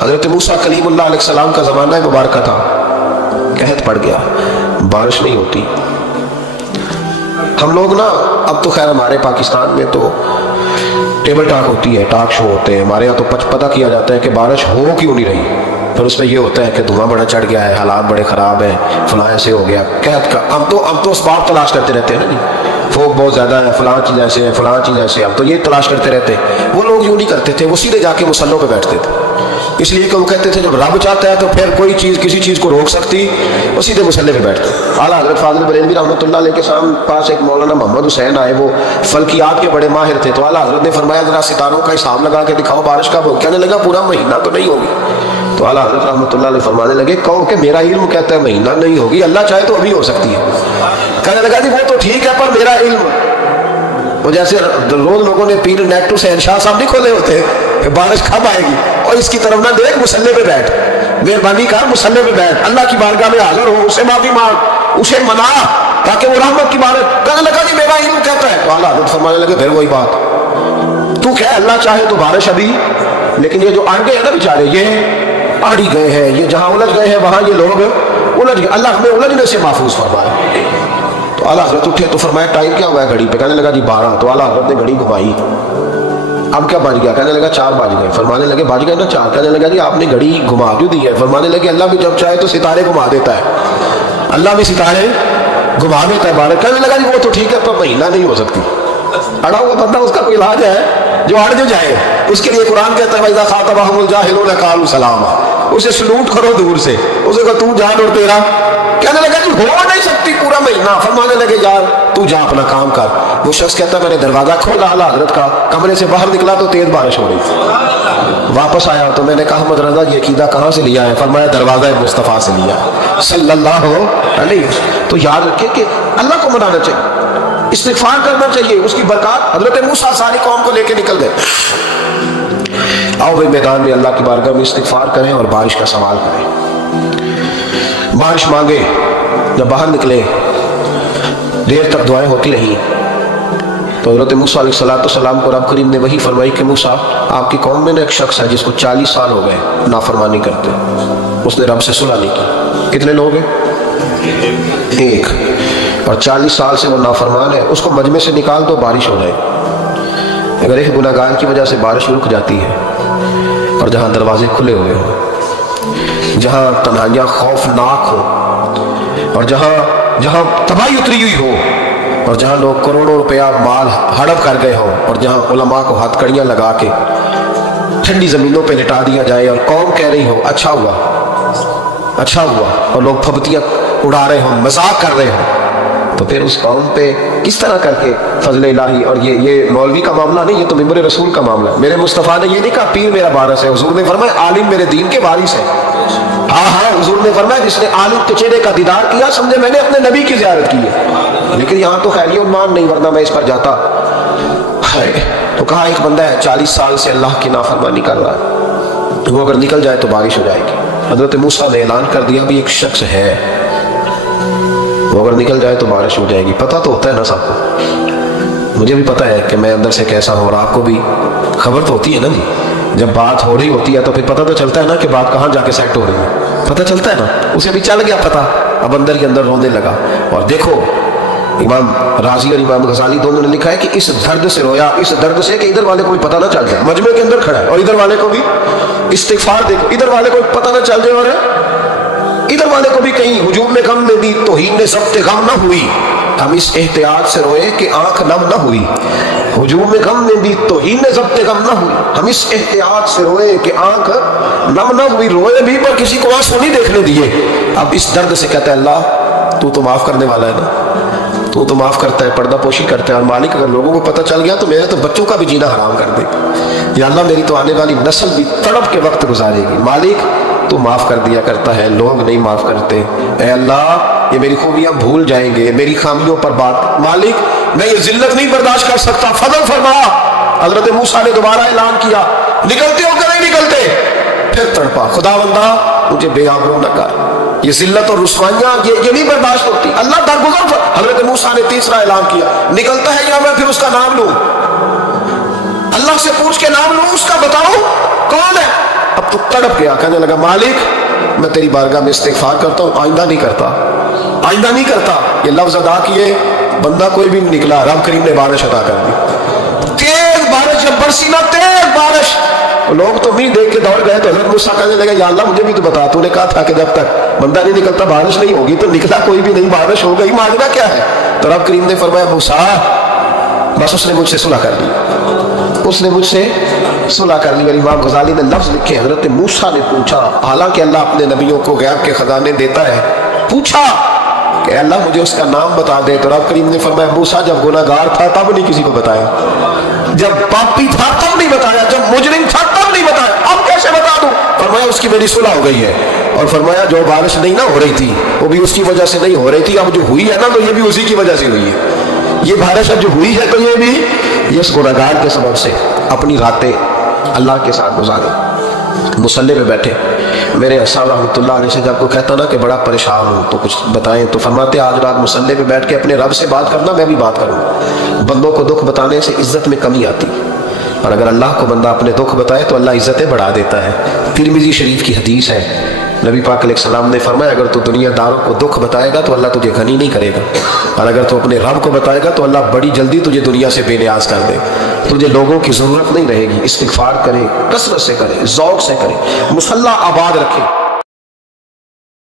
حضرت موسیٰ کلیم اللہ علیہ السلام کا زمانہ مبارکہ تھا، قحط پڑ گیا، بارش نہیں ہوتی۔ ہم لوگ نا اب تو خیر ہمارے پاکستان میں تو ٹیبل ٹاک ہوتی ہے، ٹاک شو ہوتے ہیں، ہمارے یہاں تو پتہ کیا جاتا ہے کہ بارش ہو کیوں نہیں رہی، پھر اس میں یہ ہوتا ہے کہ دھواں بڑا چڑھ گیا ہے، حالات بڑے خراب ہیں، فلاں ایسے ہو گیا قحط کا۔ ہم تو اسباب تلاش کرتے رہتے ہیں نا جی، فوق بہت زیادہ ہے، فلاں چیز ایسے ہے، فلاں چیز ایسے، ہم تو یہ تلاش کرتے رہتے ہیں۔ وہ لوگ یوں نہیں کرتے تھے، وہ سیدھے جا کے مصلوں پہ بیٹھتے تھے، اس لیے کہ وہ کہتے تھے جب رب چاہتا ہے تو پھر کوئی چیز کسی چیز کو روک سکتی، وہ سیدھے مصلے پہ بیٹھتے۔ اعلیٰ حضرت فاضل بریلوی رحمۃ اللہ علیہ کے پاس ایک مولانا محمد حسین آئے، وہ فلکیات کے بڑے ماہر تھے، تو اعلیٰ حضرت نے فرمایا ذرا ستاروں کا حساب لگا کے دکھاؤ بارش کا، وہ کہنے لگا پورا مہینہ تو نہیں ہوگی۔ تو اعلیٰ حضرت رحمۃ اللہ علیہ فرمانے لگے کہو کہ میرا علم کہتا ہے مہینہ نہیں ہوگی، اللہ چاہے تو ابھی ہو سکتی ہے۔ کہنے لگا جی وہ تو ٹھیک ہے پر میرا علم، وہ جیسے روز لوگوں نے پیر نیٹ ٹو حسین شاہ صاحب نہیں کھولے ہوتے کہ بارش کب آئے گی، اور اس کی طرف نہ دیکھ، مصلے پہ بیٹھ، مہربانی کر مصلے پہ بیٹھ، اللہ کی بارگاہ میں حاضر ہو، اسے معافی مانگ، اسے منا تاکہ وہ رحمت کی بارش۔ کہنے لگا جی میرا علم کہتا ہے، تو اعلیٰ حضرت فرمانے لگے پھر وہی بات، تو کہ اللہ چاہے تو بارش ابھی، لیکن یہ جو آگے ہیں نا بیچارے، یہ آڑی گئے ہیں، یہ جہاں الجھ گئے ہیں وہاں یہ لوگ الجھ گئے، اللہ ہمیں الجھنے سے محفوظ فرمائے۔ تو اعلیٰ حضرت اٹھے تو فرمایا ٹائم کیا ہوا ہے گھڑی پہ؟ کہنے لگا جی 12۔ تو اعلیٰ حضرت نے گھڑی گھمائی، اب کیا بج گیا؟ کہنے لگا 4 بج گئے۔ فرمانے لگے بج گئے نا 4؟ کہنے لگا جی آپ نے گھڑی گھما کیوں دی ہے؟ فرمانے لگے اللہ بھی جب چاہے تو ستارے گھما دیتا ہے، اللہ بھی ستارے گھما دیتا ہے بارش۔ کہنے لگا جی وہ تو ٹھیک ہے پر مہینہ نہیں ہو سکتی، اڑا ہوا بندہ اس کا کوئی علاج ہے جو اڑ جو جائے، اس کے لیے قرآن کہتا ہے وَإِذَا خَاطَبَهُمُ الْجَاهِلُونَ قَالُوا سَلَامًا، اسے سلوٹ کرو دور سے، اسے کہا تو جان اور تیرا۔ کہنے لگا جی ہو نہیں سکتی پورا مہینہ۔ فرمانے لگے یار تو جا اپنا کام کر۔ وہ شخص کہتا میں نے دروازہ کھولا اعلیٰ حضرت کا، کمرے سے باہر نکلا تو تیز بارش ہو رہی تھی، واپس آیا تو میں نے کہا احمد رضا یہ عقیدہ کہاں سے لیا ہے؟ فرمایا دروازہ مصطفیٰ سے لیا صلی اللہ علیہ وسلم۔ تو یاد رکھے کہ اللہ کو منانا چاہیے، استغفار کرنا چاہیے، اس کی برکات۔ حضرت موسیٰ ساری قوم کو لے کے نکل گئے، آؤ بھائی میدان میں اللہ کی بارگاہ میں استغفار کریں اور بارش کا سوال کریں، بارش مانگے۔ جب باہر نکلے دیر تک دعائیں ہوتی رہی تو حضرت موسیٰ علیہ السلام کو رب کریم نے وحی فرمائی کہ موسیٰ آپ کی قوم میں ایک شخص ہے جس کو 40 سال ہو گئے نافرمانی کرتے، اس نے رب سے صلح نہیں کی۔ کتنے لوگ ہیں؟ ایک، اور 40 سال سے وہ نافرمان ہے، اس کو مجمع سے نکال دو بارش ہو جائے۔ اگر ایک گناہ گار کی وجہ سے بارش رک جاتی ہے، اور جہاں دروازے کھلے ہوئے ہوں، جہاں تنہائیاں خوفناک ہو، اور جہاں تباہی اتری ہوئی ہو، اور جہاں لوگ کروڑوں روپیہ مال ہڑپ کر گئے ہوں، اور جہاں علماء کو ہاتھ کڑیاں لگا کے ٹھنڈی زمینوں پہ لٹا دیا جائے، اور قوم کہہ رہی ہو اچھا ہوا اچھا ہوا، اور لوگ پھبتیاں اڑا رہے ہوں، مذاق کر رہے ہوں، تو پھر اس قوم پہ کس طرح کر کے فضل الہی۔ اور یہ مولوی کا معاملہ نہیں، یہ تو ممبر رسول کا معاملہ ہے۔ میرے مصطفیٰ نے یہ نہیں کہا پیر میرا وارث ہے، حضور نے فرمایا عالم میرے دین کے وارث ہے۔ ہاں حضور نے فرمایا جس نے عالم کے چہرے کا دیدار کیا سمجھے میں نے اپنے نبی کی زیارت کی ہے۔ لیکن یہاں تو خیری عنوان نہیں، ورنہ میں اس پر جاتا۔ تو کہا ایک بندہ ہے 40 سال سے اللہ کی نافرمانی کر رہا ہے، وہ اگر نکل جائے تو بارش ہو جائے گی۔ حضرت موسیٰ نے اعلان کر دیا بھی ایک شخص ہے، وہ اگر نکل جائے تو بارش ہو جائے گی۔ پتہ تو ہوتا ہے نا سب کو، مجھے بھی پتہ ہے کہ میں اندر سے کیسا ہوں، اور آپ کو بھی خبر تو ہوتی ہے نا جی۔ جب بات ہو رہی ہوتی ہے تو پھر پتہ تو چلتا ہے نا کہ بات کہاں جا کے سیٹ ہو رہی ہے، پتہ چلتا ہے نا۔ اسے بھی چل گیا پتہ، اب اندر ہی اندر رونے لگا۔ اور دیکھو امام راضی اور امام غزالی دونوں نے لکھا ہے کہ اس درد سے رویا، اس درد سے کہ ادھر والے کو بھی پتہ نہ چل جائے، مجمع کے اندر کھڑا ہے اور ادھر والے کو بھی استغفار، دیکھو ادھر والے کو پتہ نہ چل جائے اور ادھر والے کو بھی کہیں ہجوم میں غم میں بھی توہین نے ضبط غم نہ ہوئی۔ ہم اس احتیاط سے روئے کہ آنکھ نم نہ ہوئی، ہجوم میں غم میں بھی توہین نے ضبط غم نہ ہوئی۔ ہم اس احتیاط سے روئے کہ آنکھ نم نہ ہوئی، روئے بھی پر کسی کو آنسو نہیں دیکھنے دیے۔ اب اس درد سے کہتا ہے اللہ تو معاف کرنے والا ہے نا، تو معاف کرتا ہے، پردہ پوشی کرتا ہے۔ اور مالک اگر لوگوں کو پتہ چل گیا تو میرے تو بچوں کا بھی جینا حرام کر دے، یا اللہ میری تو آنے والی نسل بھی تڑپ کے وقت گزارے گی۔ مالک تو معاف کر دیا کرتا ہے، لوگ نہیں معاف کرتے۔ اے اللہ یہ میری خوبیاں بھول جائیں گے، میری خامیوں پر بات، مالک میں یہ ذلت نہیں برداشت کر سکتا، فضل فرما۔ حضرت موسیٰ نے دوبارہ اعلان کیا نکلتے ہو کہ نہیں نکلتے؟ پھر تڑپا خداوندا مجھے بے آبرو نہ کر، یہ ذلت اور رسوائیاں یہ نہیں برداشت ہوتی۔ اللہ درگزر۔ حضرت موسیٰ نے تیسرا اعلان کیا نکلتا ہے یا میں پھر اس کا نام لوں؟ اللہ سے پوچھ کے نام لوں، اس کا بتاؤ کون ہے؟ اب تو تڑپ گیا، کہنے لگا مالک میں تیری بارگاہ میں استغفار کرتا ہوں، آئندہ نہیں کرتا، آئندہ نہیں کرتا۔ یہ لفظ ادا کیے، بندہ کوئی بھی نہیں نکلا، رب کریم نے بارش عطا کر دی، تیز بارش، جب برسی نا تیز بارش، لوگ تو بھی دیکھ کے دوڑ گئے تو حضرت موسیٰ کہنے لگا یا اللہ مجھے بھی تو بتا، تو نے کہا تھا کہ جب تک بندہ نہیں نکلتا بارش نہیں ہوگی، تو نکلا کوئی بھی نہیں، بارش ہو گئی، ماجرا کیا ہے؟ تو رب کریم نے فرمایا موسیٰ بس اس نے مجھ سے صلح کر لی، اس نے مجھ سے صلح کر لی۔ اور امام غزالی نے لفظ لکھے، حضرت موسیٰ نے پوچھا، حالانکہ اللہ اپنے نبیوں کو غیب کے خزانے دیتا ہے، پوچھا کہ اللہ مجھے اس کا نام بتا دے، تو رب کریم نے فرمایا موسیٰ جب گناہ گار تھا تب نہیں کسی کو بتایا، جب پاپی تھا تب نہیں بتایا، جب مجرم تھا تب نہیں بتایا، اب کیسے بتا دوں؟ فرمایا اس کی میری صلح ہو گئی ہے، اور فرمایا جو بارش نہیں نہ ہو رہی تھی وہ بھی اس کی وجہ سے نہیں ہو رہی تھی، اب جو ہوئی ہے نا تو یہ بھی اسی کی وجہ سے ہوئی ہے، یہ بارش اب جو ہوئی ہے تو یہ بھی اس گناہ گار کے سبب سے۔ اپنی راتیں اللہ کے ساتھ گزارے، مصلی پہ بیٹھے، میرے صاحب رحمۃ اللہ علیہ سے جب کوئی کہتا نا کہ بڑا پریشان ہوں تو کچھ بتائیں، تو فرماتے آج رات مصلی پہ بیٹھ کے اپنے رب سے بات کرنا، میں بھی بات کروں۔ بندوں کو دکھ بتانے سے عزت میں کمی آتی، اور اگر اللہ کو بندہ اپنے دکھ بتائے تو اللہ عزتیں بڑھا دیتا ہے۔ ترمذی شریف کی حدیث ہے، نبی پاک علیہ السلام نے فرمایا اگر تو دنیا داروں کو دکھ بتائے گا تو اللہ تجھے غنی نہیں کرے گا، اور اگر تو اپنے رب کو بتائے گا تو اللہ بڑی جلدی تجھے دنیا سے بے نیاز کر دے، تجھے لوگوں کی ضرورت نہیں رہے گی۔ استغفار کرے، کثرت سے کرے، ذوق سے کرے، مصلی آباد رکھے۔